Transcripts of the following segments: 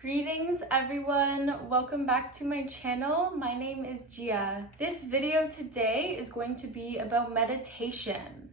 Greetings everyone, welcome back to my channel. My name is Gia. This video today is going to be about meditation.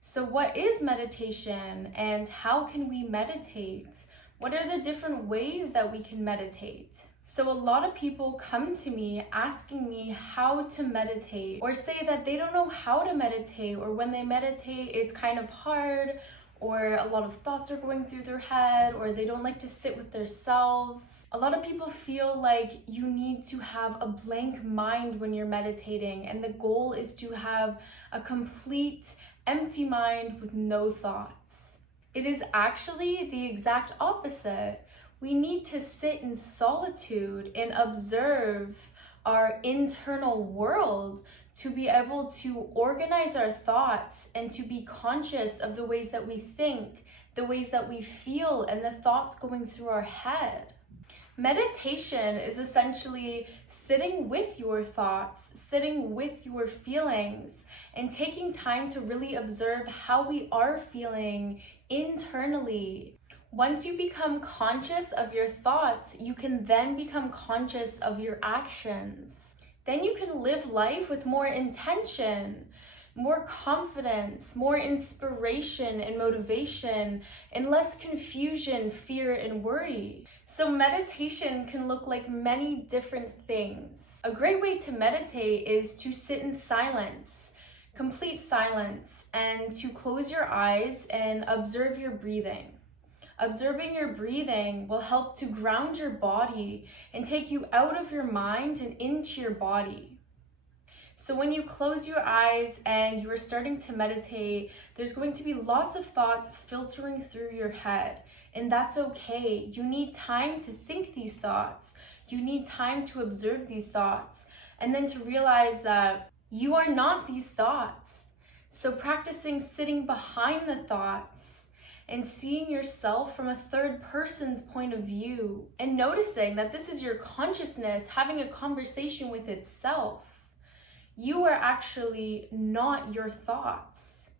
So what is meditation and how can we meditate? What are the different ways that we can meditate? So a lot of people come to me asking me how to meditate, or say that they don't know how to meditate, or when they meditate it's kind of hard, or a lot of thoughts are going through their head, or they don't like to sit with themselves. A lot of people feel like you need to have a blank mind when you're meditating, and the goal is to have a complete empty mind with no thoughts. It is actually the exact opposite. We need to sit in solitude and observe our internal world to be able to organize our thoughts and to be conscious of the ways that we think, the ways that we feel, and the thoughts going through our head. Meditation is essentially sitting with your thoughts, sitting with your feelings, and taking time to really observe how we are feeling internally. Once you become conscious of your thoughts, you can then become conscious of your actions. Then you can live life with more intention, more confidence, more inspiration and motivation, and less confusion, fear, and worry. So meditation can look like many different things. A great way to meditate is to sit in silence, complete silence, and to close your eyes and observe your breathing. Observing your breathing will help to ground your body and take you out of your mind and into your body. So when you close your eyes and you are starting to meditate, there's going to be lots of thoughts filtering through your head, and that's okay. You need time to think these thoughts. You need time to observe these thoughts, and then to realize that you are not these thoughts. So practicing sitting behind the thoughts and seeing yourself from a third person's point of view, and noticing that this is your consciousness having a conversation with itself. You are actually not your thoughts.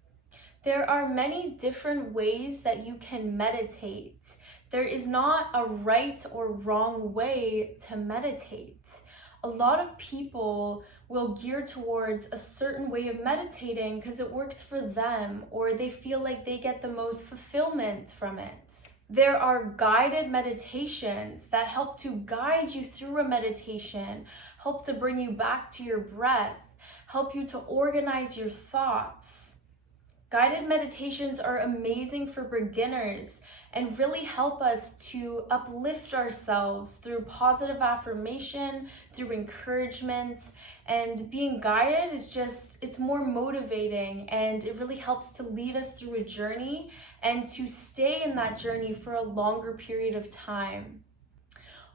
There are many different ways that you can meditate. There is not a right or wrong way to meditate. A lot of people will gear towards a certain way of meditating because it works for them, or they feel like they get the most fulfillment from it. There are guided meditations that help to guide you through a meditation, help to bring you back to your breath, help you to organize your thoughts. Guided meditations are amazing for beginners and really help us to uplift ourselves through positive affirmation, through encouragement, and being guided is it's more motivating, and it really helps to lead us through a journey and to stay in that journey for a longer period of time.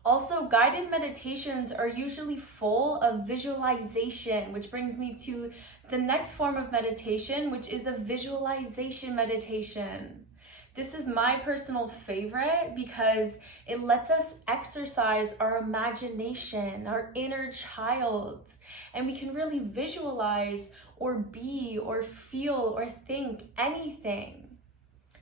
Also, guided meditations are usually full of visualization, which brings me to the next form of meditation, which is a visualization meditation. This is my personal favorite because it lets us exercise our imagination, our inner child, and we can really visualize or be or feel or think anything.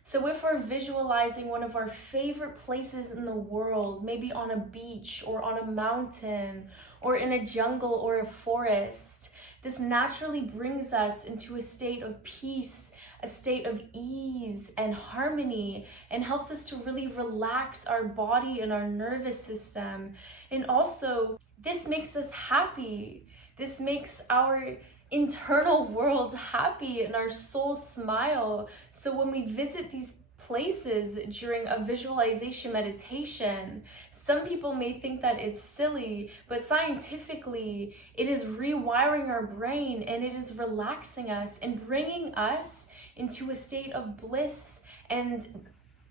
So if we're visualizing one of our favorite places in the world, maybe on a beach or on a mountain or in a jungle or a forest, this naturally brings us into a state of peace, a state of ease and harmony, and helps us to really relax our body and our nervous system. And also, this makes us happy. This makes our internal world happy and our soul smile. So when we visit these places during a visualization meditation, some people may think that it's silly, but scientifically it is rewiring our brain, and it is relaxing us and bringing us into a state of bliss and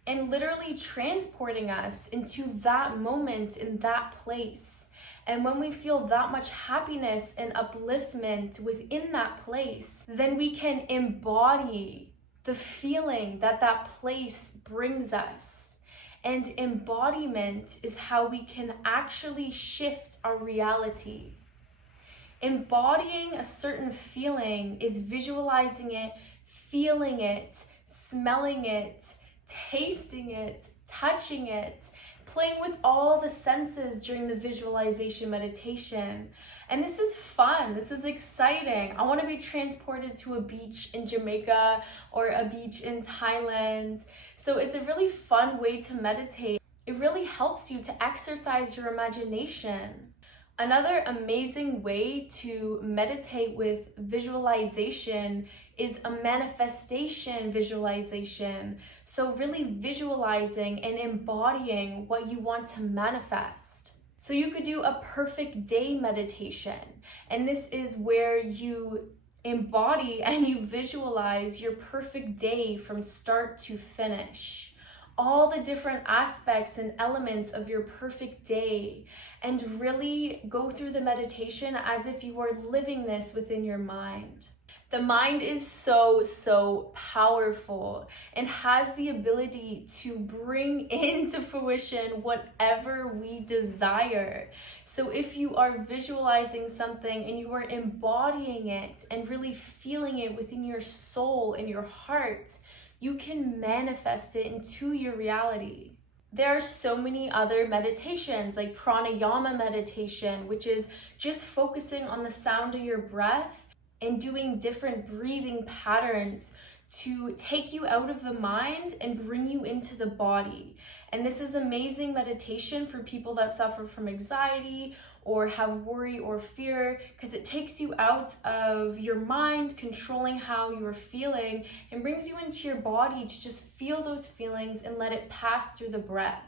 literally transporting us into that moment in that place. And when we feel that much happiness and upliftment within that place, then we can embody the feeling that that place brings us. And embodiment is how we can actually shift our reality. Embodying a certain feeling is visualizing it, feeling it, smelling it, tasting it, touching it, playing with all the senses during the visualization meditation. And this is fun, this is exciting. I want to be transported to a beach in Jamaica or a beach in Thailand. So it's a really fun way to meditate. It really helps you to exercise your imagination. Another amazing way to meditate with visualization is a manifestation visualization. So really visualizing and embodying what you want to manifest. So you could do a perfect day meditation, and this is where you embody and you visualize your perfect day from start to finish. All the different aspects and elements of your perfect day, and really go through the meditation as if you were living this within your mind. The mind is so powerful and has the ability to bring into fruition whatever we desire. So if you are visualizing something and you are embodying it and really feeling it within your soul and your heart, you can manifest it into your reality. There are so many other meditations, like pranayama meditation, which is just focusing on the sound of your breath and doing different breathing patterns to take you out of the mind and bring you into the body. And this is amazing meditation for people that suffer from anxiety or have worry or fear, because it takes you out of your mind controlling how you are feeling and brings you into your body to just feel those feelings and let it pass through the breath.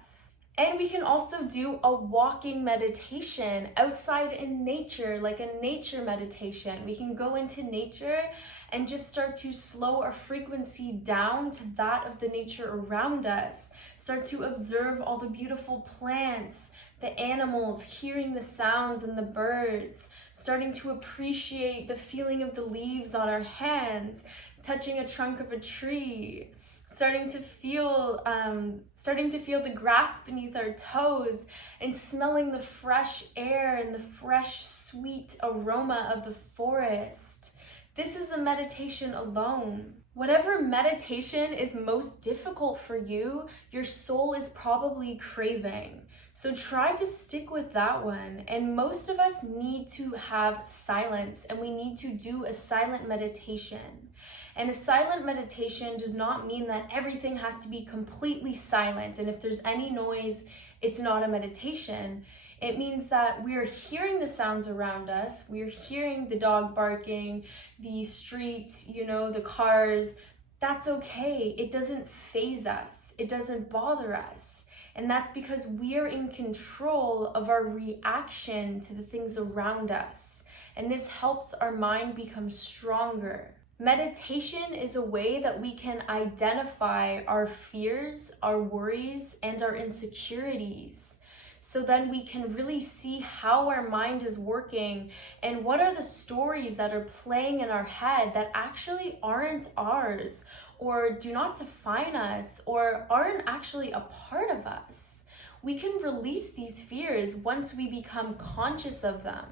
And we can also do a walking meditation outside in nature, like a nature meditation. We can go into nature and just start to slow our frequency down to that of the nature around us. Start to observe all the beautiful plants, the animals, hearing the sounds and the birds, starting to appreciate the feeling of the leaves on our hands, touching a trunk of a tree. Starting to feel the grass beneath our toes and smelling the fresh air and the fresh, sweet aroma of the forest. This is a meditation alone. Whatever meditation is most difficult for you, your soul is probably craving. So try to stick with that one. And most of us need to have silence, and we need to do a silent meditation. And a silent meditation does not mean that everything has to be completely silent, and if there's any noise, it's not a meditation. It means that we're hearing the sounds around us, we're hearing the dog barking, the street, the cars. That's okay. It doesn't faze us. It doesn't bother us. And that's because we're in control of our reaction to the things around us. And this helps our mind become stronger. Meditation is a way that we can identify our fears, our worries, and our insecurities. So then we can really see how our mind is working and what are the stories that are playing in our head that actually aren't ours or do not define us or aren't actually a part of us. We can release these fears once we become conscious of them.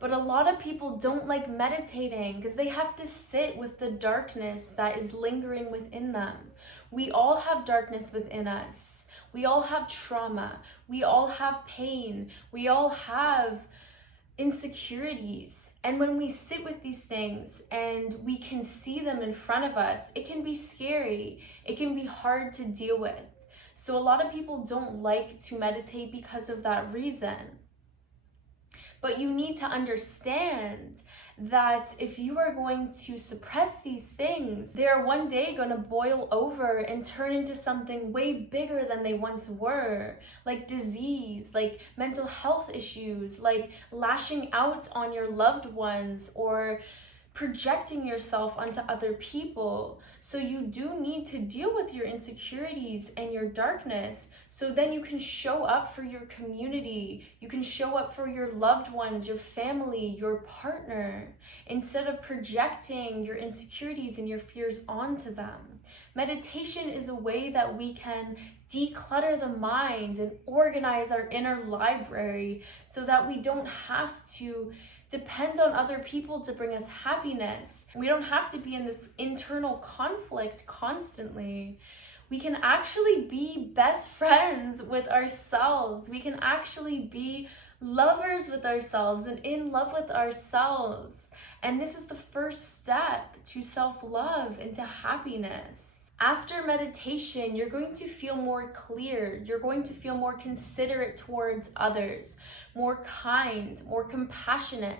But a lot of people don't like meditating because they have to sit with the darkness that is lingering within them. We all have darkness within us. We all have trauma. We all have pain. We all have insecurities. And when we sit with these things and we can see them in front of us, it can be scary. It can be hard to deal with. So a lot of people don't like to meditate because of that reason. But you need to understand that if you are going to suppress these things, they are one day going to boil over and turn into something way bigger than they once were, like disease, like mental health issues, like lashing out on your loved ones or projecting yourself onto other people. So you do need to deal with your insecurities and your darkness, so then you can show up for your community, you can show up for your loved ones, your family, your partner, instead of projecting your insecurities and your fears onto them. Meditation is a way that we can declutter the mind and organize our inner library so that we don't have to depend on other people to bring us happiness. We don't have to be in this internal conflict constantly. We can actually be best friends with ourselves. We can actually be lovers with ourselves and in love with ourselves. And this is the first step to self-love and to happiness. After meditation, you're going to feel more clear. You're going to feel more considerate towards others, more kind, more compassionate.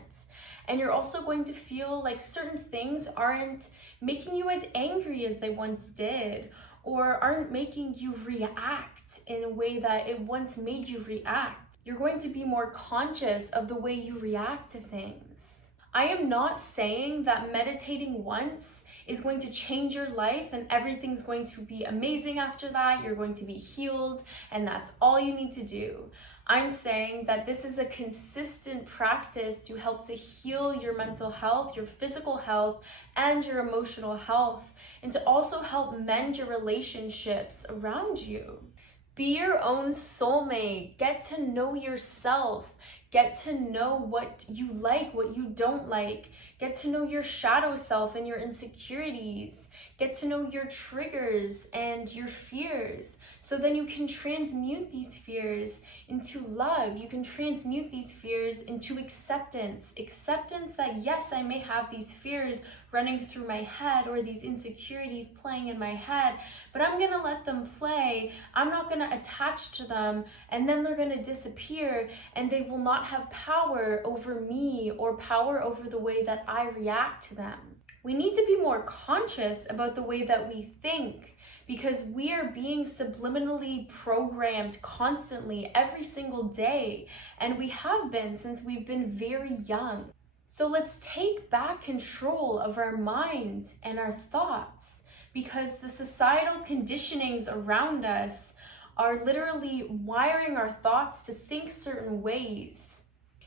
And you're also going to feel like certain things aren't making you as angry as they once did, or aren't making you react in a way that it once made you react. You're going to be more conscious of the way you react to things. I am not saying that meditating once is going to change your life and everything's going to be amazing after that. You're going to be healed and that's all you need to do. I'm saying that this is a consistent practice to help to heal your mental health, your physical health, and your emotional health, and to also help mend your relationships around you. Be your own soulmate. Get to know yourself. Get to know what you like, what you don't like. Get to know your shadow self and your insecurities. Get to know your triggers and your fears. So then you can transmute these fears into love. You can transmute these fears into acceptance. Acceptance that yes, I may have these fears running through my head or these insecurities playing in my head, but I'm gonna let them play. I'm not gonna attach to them, and then they're gonna disappear and they will not have power over me or power over the way that I react to them. We need to be more conscious about the way that we think, because we are being subliminally programmed constantly every single day, and we have been since we've been very young. So let's take back control of our mind and our thoughts, because the societal conditionings around us are literally wiring our thoughts to think certain ways.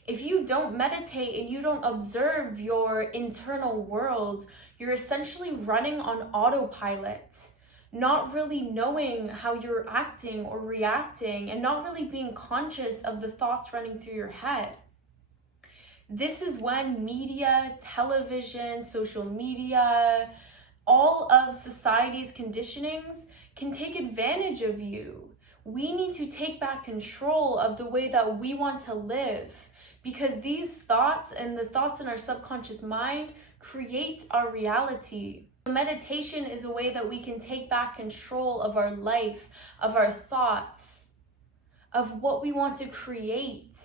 If you don't meditate and you don't observe your internal world, you're essentially running on autopilot, not really knowing how you're acting or reacting, and not really being conscious of the thoughts running through your head. This is when media, television, social media, all of society's conditionings can take advantage of you. We need to take back control of the way that we want to live, because these thoughts and the thoughts in our subconscious mind create our reality. Meditation is a way that we can take back control of our life, of our thoughts, of what we want to create.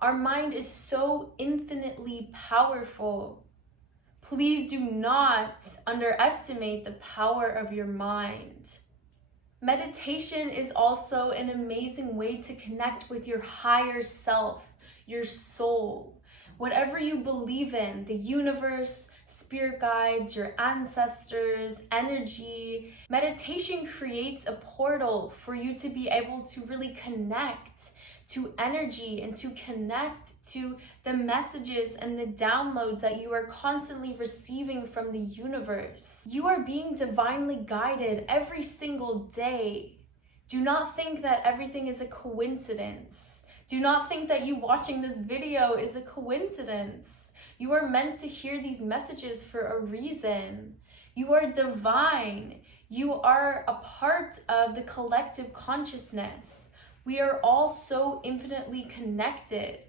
Our mind is so infinitely powerful. Please do not underestimate the power of your mind. Meditation is also an amazing way to connect with your higher self, your soul. Whatever you believe in, the universe, spirit guides, your ancestors, energy. Meditation creates a portal for you to be able to really connect to energy and to connect to the messages and the downloads that you are constantly receiving from the universe. You are being divinely guided every single day. Do not think that everything is a coincidence. Do not think that you watching this video is a coincidence. You are meant to hear these messages for a reason. You are divine. You are a part of the collective consciousness. We are all so infinitely connected.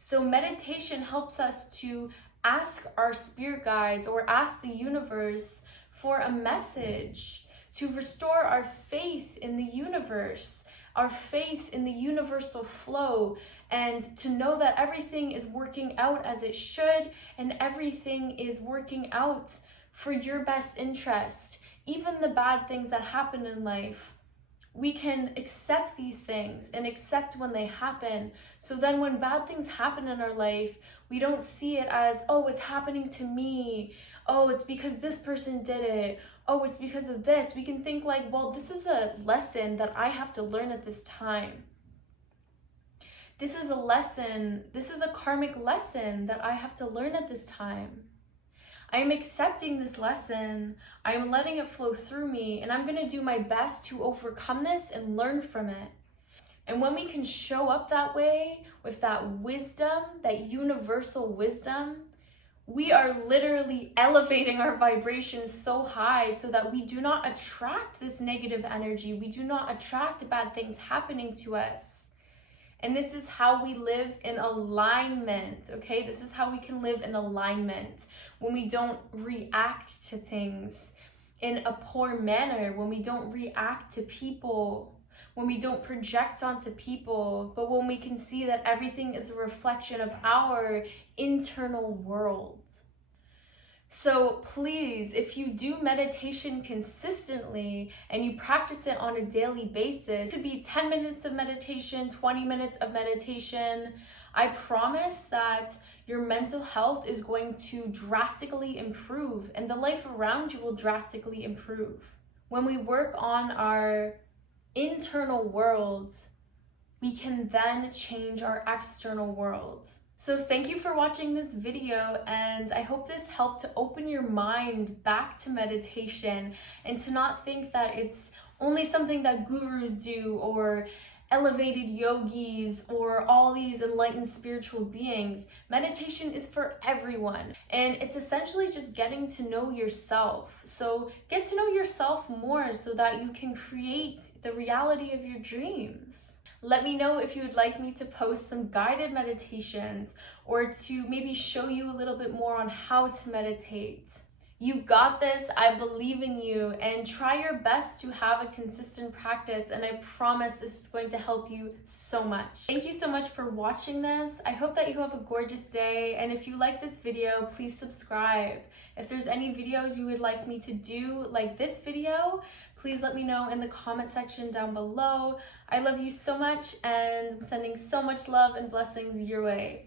So meditation helps us to ask our spirit guides or ask the universe for a message, to restore our faith in the universe, our faith in the universal flow, and to know that everything is working out as it should and everything is working out for your best interest. Even the bad things that happen in life, we can accept these things and accept when they happen. So then when bad things happen in our life, we don't see it as, oh, it's happening to me. Oh, it's because this person did it. Oh, it's because of this. We can think like, well, this is a lesson that I have to learn at this time. This is a lesson. This is a karmic lesson that I have to learn at this time. I am accepting this lesson, I am letting it flow through me, and I'm going to do my best to overcome this and learn from it. And when we can show up that way, with that wisdom, that universal wisdom, we are literally elevating our vibrations so high so that we do not attract this negative energy. We do not attract bad things happening to us. And this is how we live in alignment, okay? This is how we can live in alignment when we don't react to things in a poor manner, when we don't react to people, when we don't project onto people, but when we can see that everything is a reflection of our internal world. So please, if you do meditation consistently and you practice it on a daily basis, it could be 10 minutes of meditation, 20 minutes of meditation, I promise that your mental health is going to drastically improve and the life around you will drastically improve. When we work on our internal worlds, we can then change our external world. So thank you for watching this video, and I hope this helped to open your mind back to meditation and to not think that it's only something that gurus do or elevated yogis or all these enlightened spiritual beings. Meditation is for everyone, and it's essentially just getting to know yourself. So get to know yourself more so that you can create the reality of your dreams. Let me know if you would like me to post some guided meditations or to maybe show you a little bit more on how to meditate. You got this, I believe in you, and try your best to have a consistent practice, and I promise this is going to help you so much. Thank you so much for watching this. I hope that you have a gorgeous day, and if you like this video, please subscribe. If there's any videos you would like me to do like this video, please let me know in the comment section down below. I love you so much, and I'm sending so much love and blessings your way.